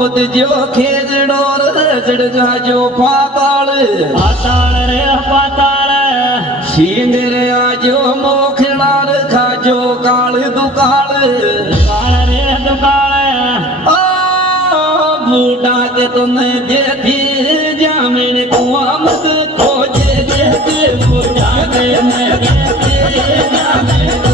बदजो खेजड़ो रजड़ जाजो पाताल पाताल रे पाताल शींग रे आजो मोखड़ार खाजो काल दुकाल काल रे दुकाल ओ बूढ़ा के तुमने देखी जामिन कुआं मत खोजे देखे बूढ़ा के मैं देखी जामिन